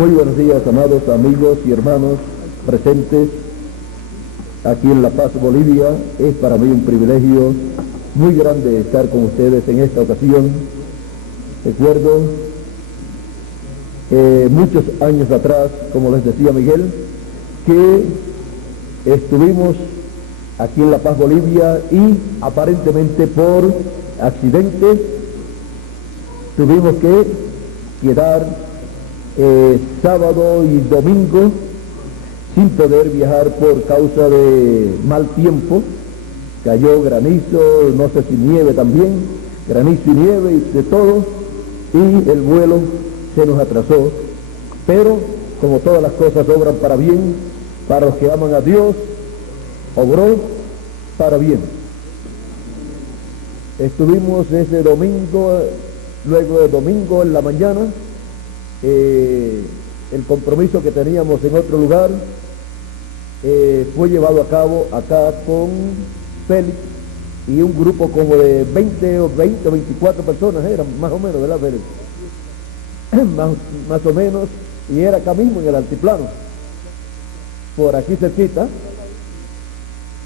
Muy buenos días, amados amigos y hermanos presentes aquí en La Paz, Bolivia. Es para mí un privilegio muy grande estar con ustedes en esta ocasión. Recuerdo muchos años atrás, como les decía Miguel, que estuvimos aquí en La Paz, Bolivia, y aparentemente por accidente tuvimos que quedar sábado y domingo sin poder viajar por causa de mal tiempo. Cayó granizo, no sé si nieve también, granizo y nieve y de todo, y el vuelo se nos atrasó. Pero como todas las cosas obran para bien, para los que aman a Dios, obró para bien. Estuvimos ese domingo, luego de domingo en la mañana, el compromiso que teníamos en otro lugar fue llevado a cabo acá con Félix y un grupo como de 20 o 24 personas, eran más o menos, ¿verdad, Félix? más o menos, y era acá mismo en el altiplano, por aquí cerquita,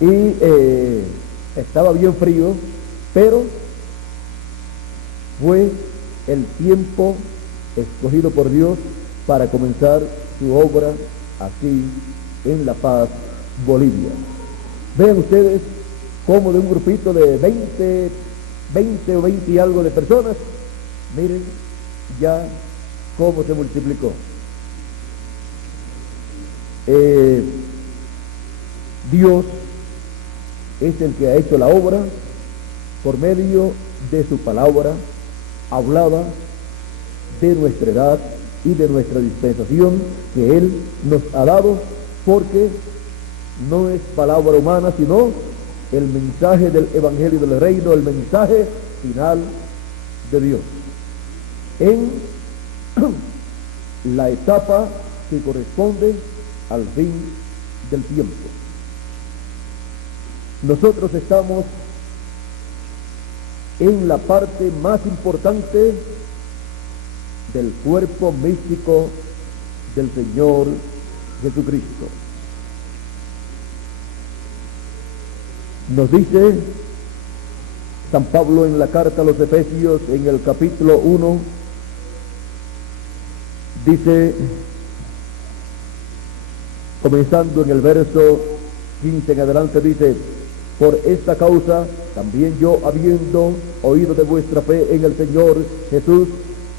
y estaba bien frío, pero fue el tiempo escogido por Dios para comenzar su obra aquí en La Paz, Bolivia. Vean ustedes cómo de un grupito de 20 o 20 y algo de personas, miren ya cómo se multiplicó. Dios es el que ha hecho la obra por medio de su palabra hablada, de nuestra edad y de nuestra dispensación que Él nos ha dado, porque no es palabra humana, sino el mensaje del Evangelio del Reino, el mensaje final de Dios, en la etapa que corresponde al fin del tiempo. Nosotros estamos en la parte más importante del cuerpo místico del Señor Jesucristo. Nos dice San Pablo en la carta a los Efesios, en el capítulo 1, dice, comenzando en el verso 15 en adelante, dice: por esta causa también yo, habiendo oído de vuestra fe en el Señor Jesús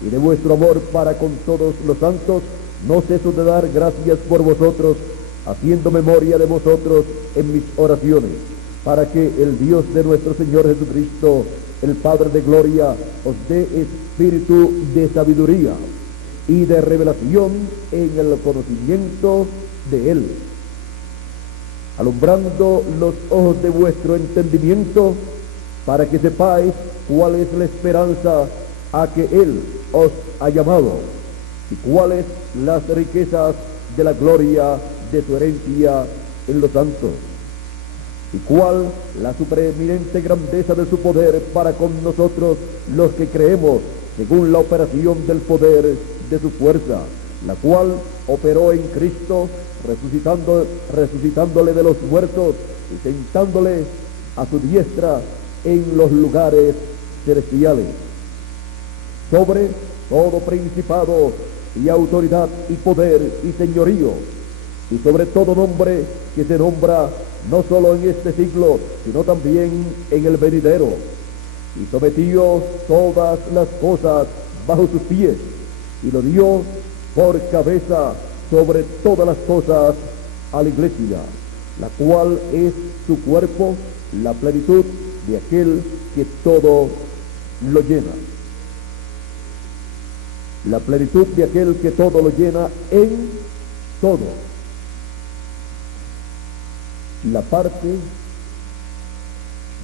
y de vuestro amor para con todos los santos, no ceso de dar gracias por vosotros, haciendo memoria de vosotros en mis oraciones, para que el Dios de nuestro Señor Jesucristo, el Padre de gloria, os dé espíritu de sabiduría y de revelación en el conocimiento de Él, alumbrando los ojos de vuestro entendimiento, para que sepáis cuál es la esperanza a que Él os ha llamado, y cuáles las riquezas de la gloria de su herencia en los santos, y cuál la supreeminente grandeza de su poder para con nosotros los que creemos, según la operación del poder de su fuerza, la cual operó en Cristo, resucitándole de los muertos y sentándole a su diestra en los lugares celestiales, sobre todo principado y autoridad y poder y señorío, y sobre todo nombre que se nombra no solo en este siglo, sino también en el venidero, y sometió todas las cosas bajo sus pies, y lo dio por cabeza sobre todas las cosas a la Iglesia, la cual es su cuerpo, la plenitud de aquel que todo lo llena. La plenitud de aquel que todo lo llena en todo. La parte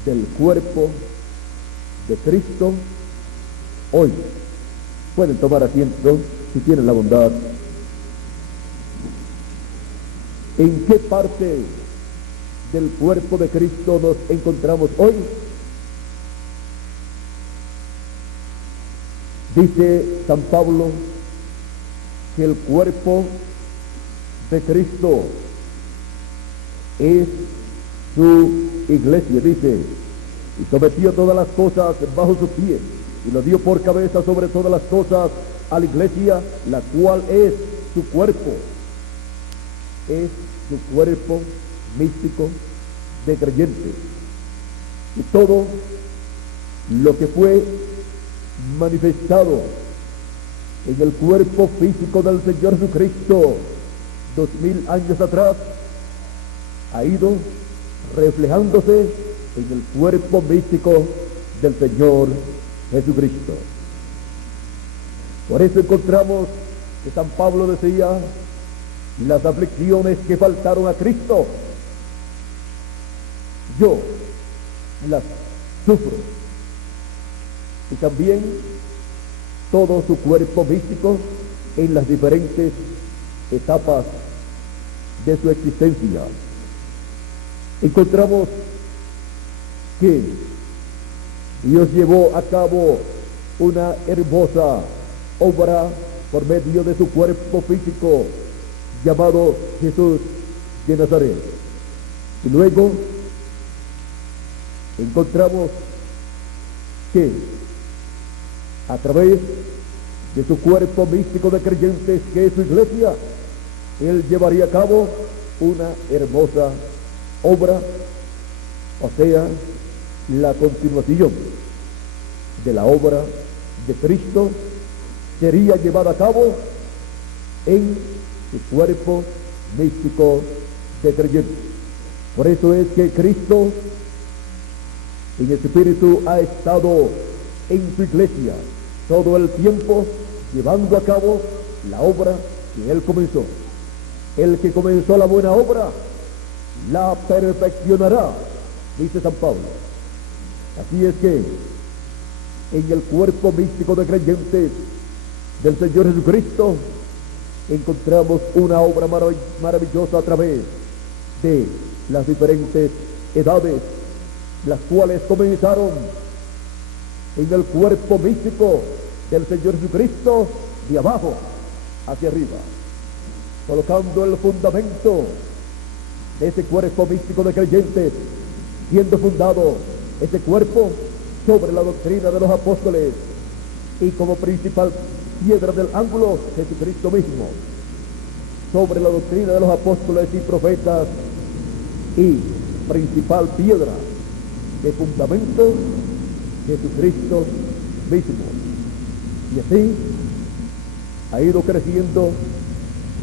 del cuerpo de Cristo hoy. Pueden tomar asiento si tienen la bondad. ¿En qué parte del cuerpo de Cristo nos encontramos hoy? Dice San Pablo que el cuerpo de Cristo es su iglesia, dice, y sometió todas las cosas bajo sus pies, y lo dio por cabeza sobre todas las cosas a la iglesia, la cual es su cuerpo. Es su cuerpo místico de creyentes. Y todo lo que fue manifestado en el cuerpo físico del Señor Jesucristo 2000 años atrás ha ido reflejándose en el cuerpo místico del Señor Jesucristo. Por eso encontramos que San Pablo decía: las aflicciones que faltaron a Cristo, yo las sufro. Y también todo su cuerpo místico en las diferentes etapas de su existencia. Encontramos que Dios llevó a cabo una hermosa obra por medio de su cuerpo físico llamado Jesús de Nazaret. Y luego encontramos que a través de su cuerpo místico de creyentes, que es su iglesia, Él llevaría a cabo una hermosa obra, o sea, la continuación de la obra de Cristo sería llevada a cabo en su cuerpo místico de creyentes. Por eso es que Cristo en espíritu ha estado en su iglesia todo el tiempo, llevando a cabo la obra que Él comenzó. El que comenzó la buena obra la perfeccionará, dice San Pablo. Así es que en el cuerpo místico de creyentes del Señor Jesucristo encontramos una obra maravillosa a través de las diferentes edades, las cuales comenzaron en el cuerpo místico del Señor Jesucristo, de abajo hacia arriba, colocando el fundamento de ese cuerpo místico de creyentes, siendo fundado ese cuerpo sobre la doctrina de los apóstoles y como principal piedra del ángulo Jesucristo mismo, sobre la doctrina de los apóstoles y profetas y principal piedra de fundamento Jesucristo mismo. Y así ha ido creciendo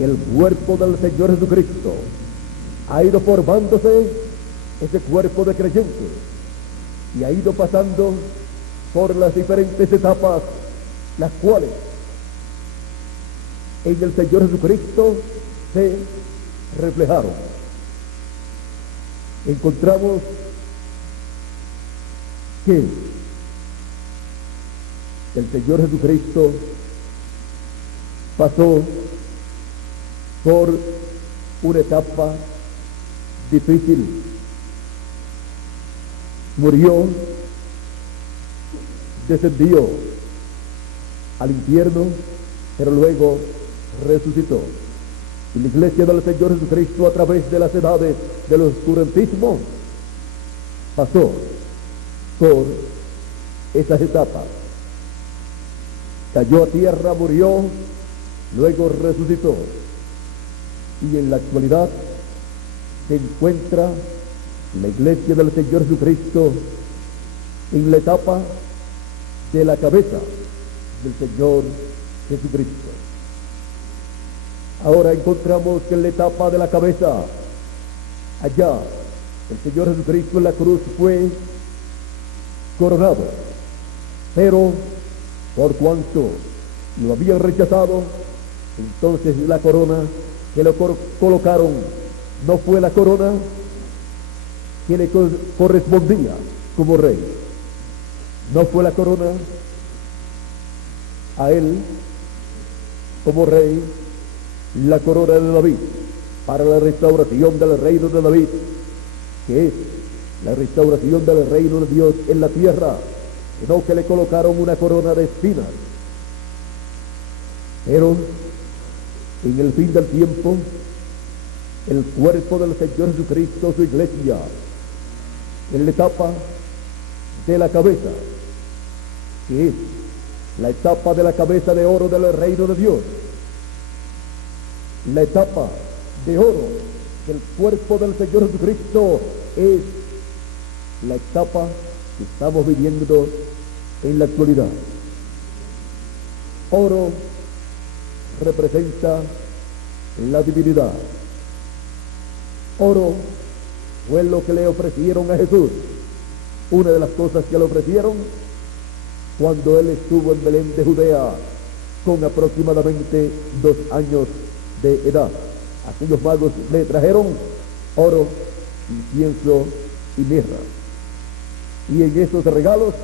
el cuerpo del Señor Jesucristo, ha ido formándose ese cuerpo de creyentes y ha ido pasando por las diferentes etapas, las cuales en el Señor Jesucristo se reflejaron. Encontramos que el Señor Jesucristo pasó por una etapa difícil, murió, descendió al infierno, pero luego resucitó. Y la iglesia del Señor Jesucristo, a través de las edades del oscurantismo, pasó por esas etapas. Cayó a tierra, murió, luego resucitó. Y en la actualidad se encuentra la iglesia del Señor Jesucristo en la etapa de la cabeza del Señor Jesucristo. Ahora encontramos que en la etapa de la cabeza, allá, el Señor Jesucristo en la cruz fue coronado, pero por cuanto lo habían rechazado, entonces la corona que le colocaron no fue la corona que le correspondía como rey, no fue la corona a él como rey, la corona de David para la restauración del reino de David, que es la restauración del reino de Dios en la tierra, sino que le colocaron una corona de espinas. Pero En el fin del tiempo, el cuerpo del Señor Jesucristo, su iglesia, en la etapa de la cabeza, que es la etapa de la cabeza de oro del reino de Dios, la etapa de oro del cuerpo del Señor Jesucristo es la etapa que estamos viviendo en la actualidad. Oro representa la divinidad. Oro fue lo que le ofrecieron a Jesús. Una de las cosas que le ofrecieron cuando él estuvo en Belén de Judea con aproximadamente 2 años de edad. Aquellos magos le trajeron oro, incienso y mirra. Y en esos regalos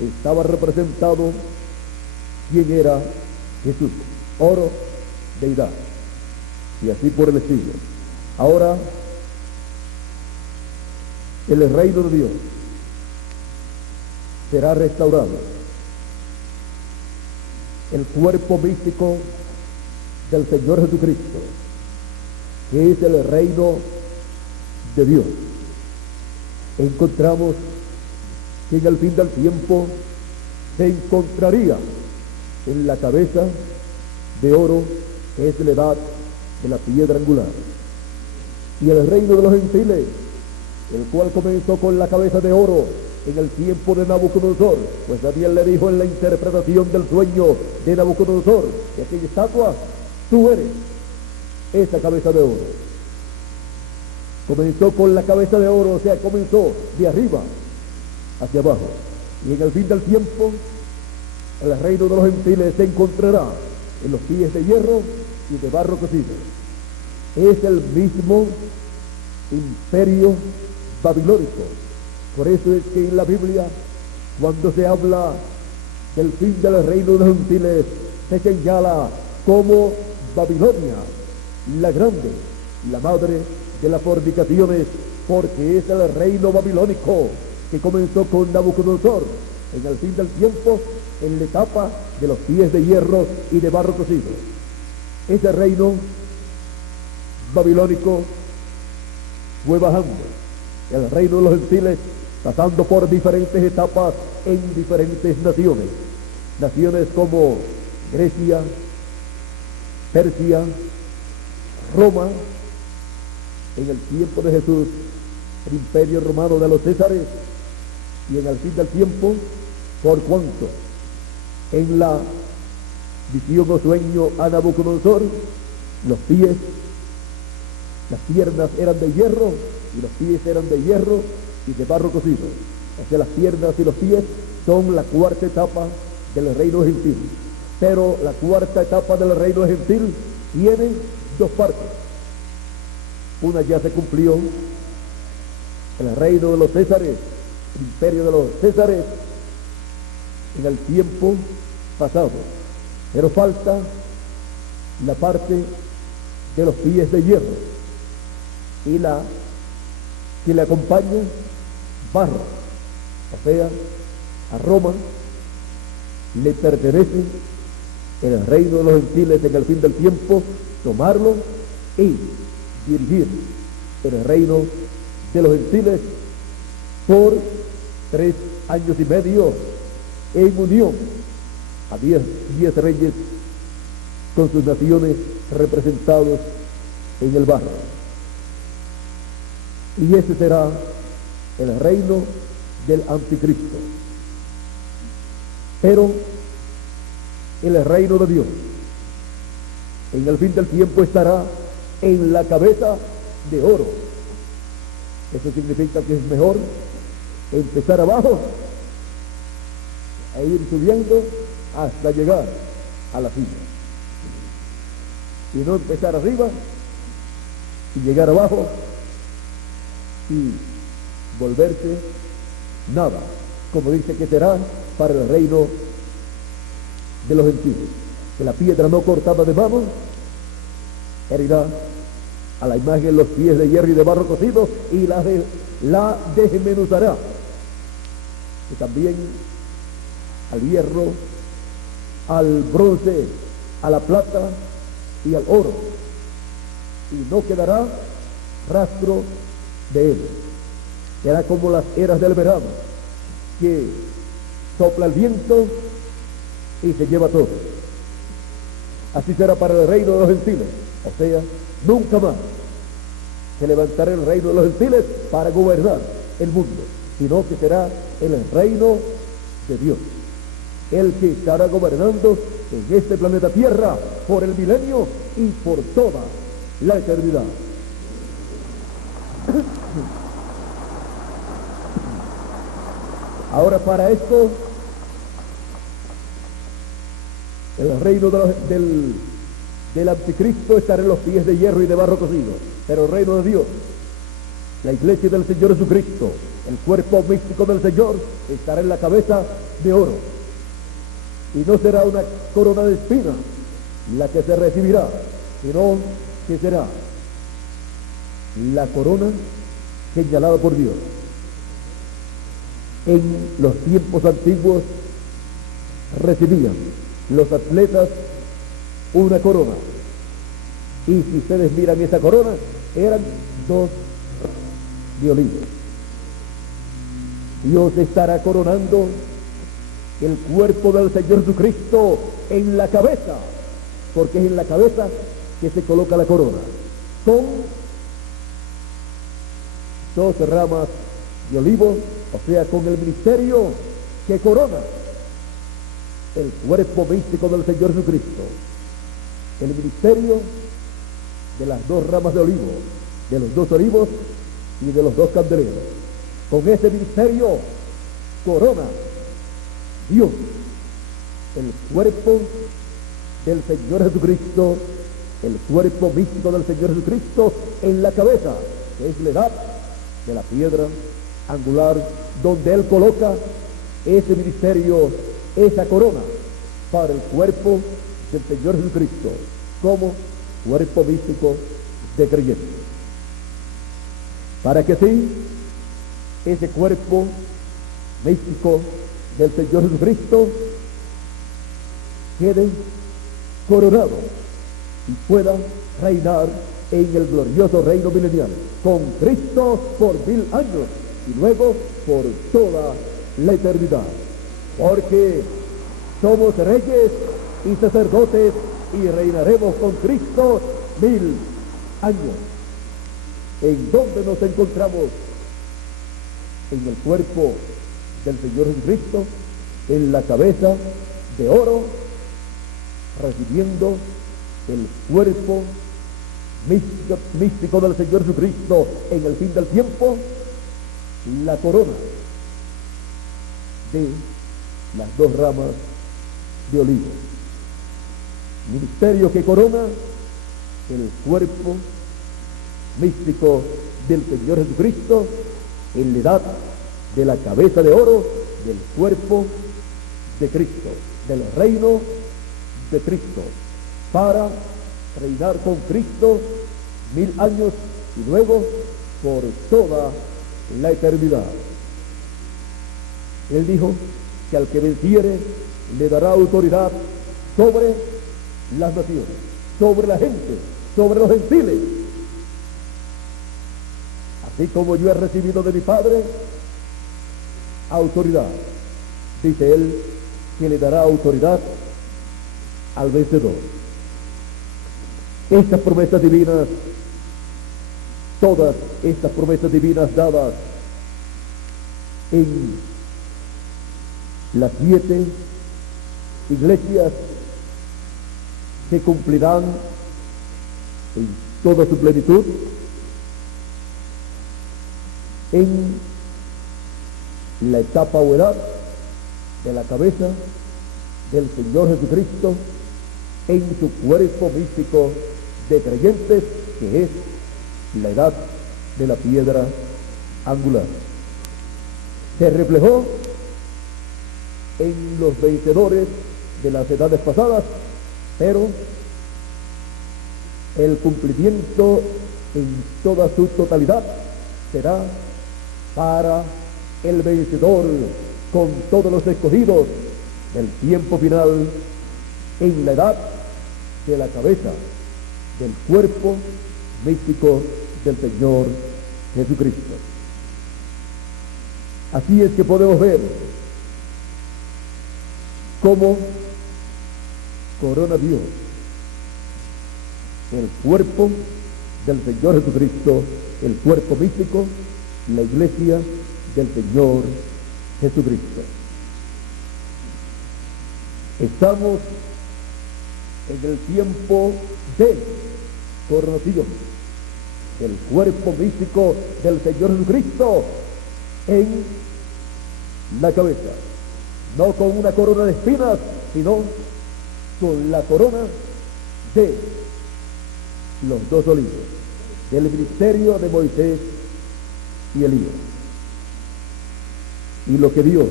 estaba representado quién era Jesús. Oro, deidad. Y así por el estilo. Ahora, el reino de Dios será restaurado. El cuerpo místico del Señor Jesucristo, que es el reino de Dios. Encontramos que en el fin del tiempo se encontraría en la cabeza de oro, que es la edad de la piedra angular. Y el reino de los gentiles, el cual comenzó con la cabeza de oro en el tiempo de Nabucodonosor, pues Daniel le dijo en la interpretación del sueño de Nabucodonosor, de aquella estatua: tú eres esa cabeza de oro. Comenzó con la cabeza de oro, o sea, comenzó de arriba hacia abajo. Y en el fin del tiempo, el reino de los gentiles se encontrará en los pies de hierro y de barro cocido. Es el mismo imperio babilónico. Por eso es que en la Biblia, cuando se habla del fin del reino de los gentiles, se señala como Babilonia, la grande, la madre de las fornicaciones, porque es el reino babilónico que comenzó con Nabucodonosor en el fin del tiempo, en la etapa de los pies de hierro y de barro cocido. Ese reino babilónico fue bajando, el reino de los gentiles pasando por diferentes etapas en diferentes naciones. Naciones como Grecia, Persia, Roma, en el tiempo de Jesús, el imperio romano de los Césares, y en el fin del tiempo, por cuanto en la visión o sueño a Nabucodonosor, los pies, las piernas eran de hierro, y los pies eran de hierro y de barro cocido. O sea, las piernas y los pies son la cuarta etapa del reino gentil. Pero la cuarta etapa del reino gentil tiene 2 partes. Una ya se cumplió, el reino de los Césares, el imperio de los Césares, en el tiempo pasado. Pero falta la parte de los pies de hierro, y la que le acompaña, barro. O sea, a Roma le pertenece el reino de los gentiles en el fin del tiempo, tomarlo y dirigir el reino de los gentiles por 3 años y medio en unión a 10 reyes con sus naciones representados en el barro. Y ese será el reino del anticristo. Pero el reino de Dios en el fin del tiempo estará en la cabeza de oro. Eso significa que es mejor empezar abajo e ir subiendo hasta llegar a la cima, y no empezar arriba y llegar abajo y volverse nada, como dice que será para el reino de los gentiles, que la piedra no cortada de mano herirá a la imagen los pies de hierro y de barro cocido, y la desmenuzará, y también al hierro, al bronce, a la plata y al oro, y no quedará rastro de él. Será como las eras del verano, que sopla el viento y se lleva todo. Así será para el reino de los gentiles, o sea, nunca más se levantará el reino de los gentiles para gobernar el mundo, sino que será el reino de Dios, el que estará gobernando en este planeta Tierra por el milenio y por toda la eternidad. Ahora, para esto, el reino del anticristo estará en los pies de hierro y de barro cocido, pero el reino de Dios, la iglesia del Señor Jesucristo, el cuerpo místico del Señor, estará en la cabeza de oro. Y no será una corona de espinas la que se recibirá, sino que será la corona señalada por Dios. En los tiempos antiguos recibían los atletas una corona, y si ustedes miran esa corona, eran 2 de olivo. Dios estará coronando el cuerpo del Señor Jesucristo en la cabeza, porque es en la cabeza que se coloca la corona, con 2 ramas de olivo, o sea, con el ministerio que corona el cuerpo místico del Señor Jesucristo, el ministerio de las 2 ramas de olivo, de los 2 olivos y de los 2 candeleros. Con ese ministerio corona Dios el cuerpo del Señor Jesucristo, el cuerpo místico del Señor Jesucristo en la cabeza, que es la edad de la piedra angular, donde Él coloca ese ministerio, esa corona, para el cuerpo del Señor Jesucristo, como cuerpo místico de creyentes. Para que sí, ese cuerpo místico del Señor Jesucristo quede coronado y pueda reinar en el glorioso reino milenial con Cristo por 1000 años y luego por toda la eternidad, porque somos reyes y sacerdotes y reinaremos con Cristo 1000 años. ¿En dónde nos encontramos? En el cuerpo del Señor Jesucristo, en la cabeza de oro, recibiendo el cuerpo místico del Señor Jesucristo en el fin del tiempo, la corona de las 2 ramas de olivo. Ministerio que corona el cuerpo místico del Señor Jesucristo en la edad de la cabeza de oro del cuerpo de Cristo, del reino de Cristo, para reinar con Cristo 1000 años y luego por toda la eternidad. Él dijo que al que venciere le dará autoridad sobre las naciones, sobre la gente, sobre los gentiles. Así como yo he recibido de mi Padre autoridad, dice él que le dará autoridad al vencedor. Estas promesas divinas, todas estas promesas divinas dadas en las 7 iglesias, se cumplirán en toda su plenitud en la etapa o edad de la cabeza del Señor Jesucristo en su cuerpo místico de creyentes, que es la edad de la piedra angular. Se reflejó en los vencedores de las edades pasadas, pero el cumplimiento en toda su totalidad será para el vencedor con todos los escogidos del tiempo final en la edad de la cabeza del cuerpo místico del Señor Jesucristo. Así es que podemos ver cómo corona Dios el cuerpo del Señor Jesucristo, el cuerpo místico, la iglesia del Señor Jesucristo. Estamos en el tiempo de coronación, el cuerpo místico del Señor Jesucristo en la cabeza, no con una corona de espinas, sino con la corona de los dos olivos, del ministerio de Moisés y Elías. Y lo que Dios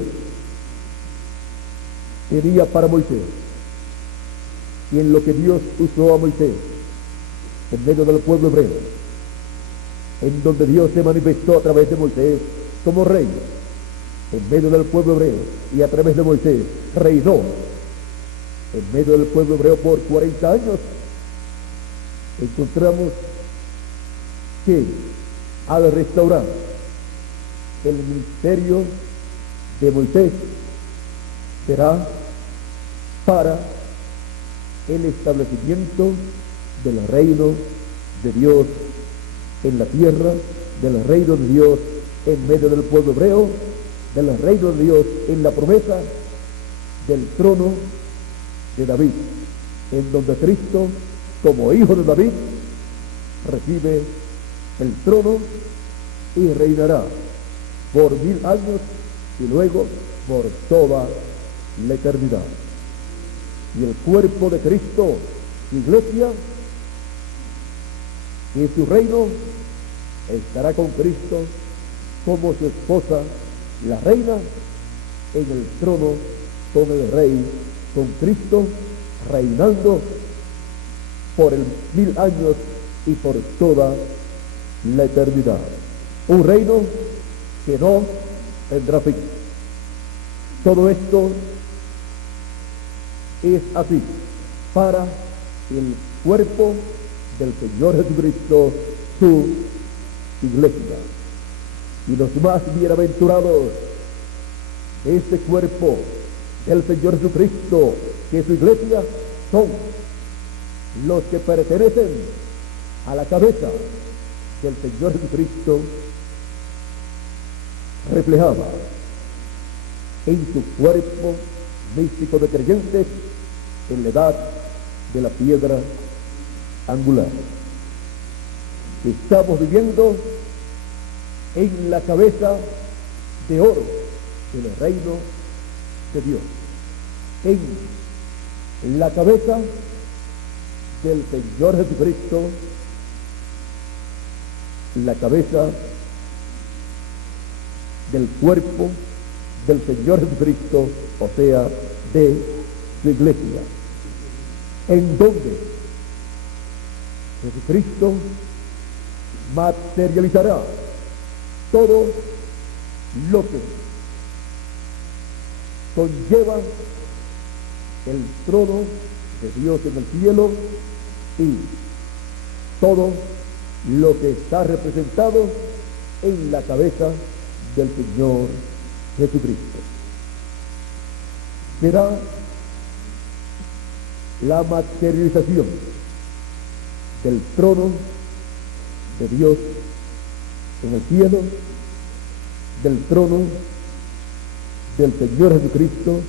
tenía para Moisés, y en lo que Dios usó a Moisés en medio del pueblo hebreo, en donde Dios se manifestó a través de Moisés como rey, en medio del pueblo hebreo, y a través de Moisés reinó en medio del pueblo hebreo por 40 años, encontramos que al restaurar el ministerio de Moisés será para el establecimiento del reino de Dios en la tierra, del reino de Dios en medio del pueblo hebreo, del reino de Dios en la promesa del trono de David, en donde Cristo, como hijo de David, recibe el trono y reinará por 1000 años y luego por toda la eternidad. Y el cuerpo de Cristo, su iglesia, y su reino, estará con Cristo como su esposa, la reina, en el trono con el rey, con Cristo, reinando por 1000 años y por toda la eternidad. Un reino que no tendrá fin. Todo esto es así para el cuerpo del Señor Jesucristo, su iglesia. Y los más bienaventurados de este cuerpo del Señor Jesucristo, que es su iglesia, son los que pertenecen a la cabeza del Señor Jesucristo, reflejada en su cuerpo místico de creyentes en la edad de la piedra angular. Estamos viviendo en la cabeza de oro del reino de Dios, en la cabeza del Señor Jesucristo, la cabeza del cuerpo del Señor Jesucristo, o sea, de su iglesia, en donde Jesucristo materializará todo lo que conlleva el trono de Dios en el cielo y todo lo que está representado en la cabeza del Señor Jesucristo. Será la materialización del trono de Dios en el cielo, del trono del Señor Jesucristo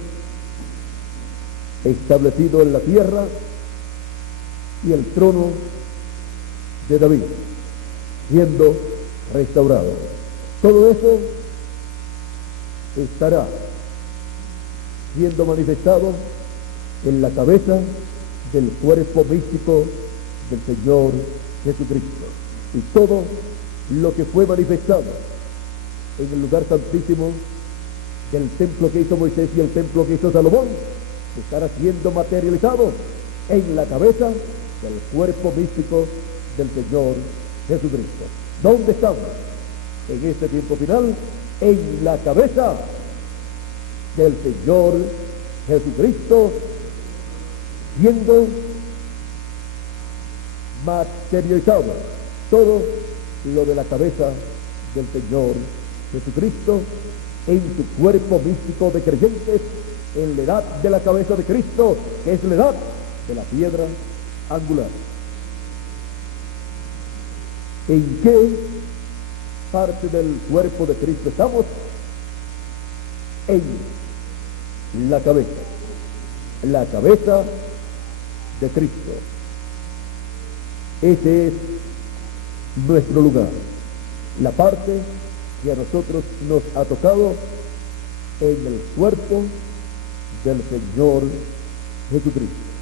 establecido en la tierra, y el trono de David siendo restaurado. Todo eso estará siendo manifestado en la cabeza del cuerpo místico del Señor Jesucristo. Y todo lo que fue manifestado en el lugar santísimo del templo que hizo Moisés y el templo que hizo Salomón estará siendo materializado en la cabeza del cuerpo místico del Señor Jesucristo. ¿Dónde estamos en este tiempo final? En la cabeza del Señor Jesucristo, siendo materializado todo lo de la cabeza del Señor Jesucristo en su cuerpo místico de creyentes, en la edad de la cabeza de Cristo, que es la edad de la piedra angular. ¿En qué parte del cuerpo de Cristo estamos? En la cabeza de Cristo. Ese es nuestro lugar, la parte que a nosotros nos ha tocado en el cuerpo del Señor Jesucristo.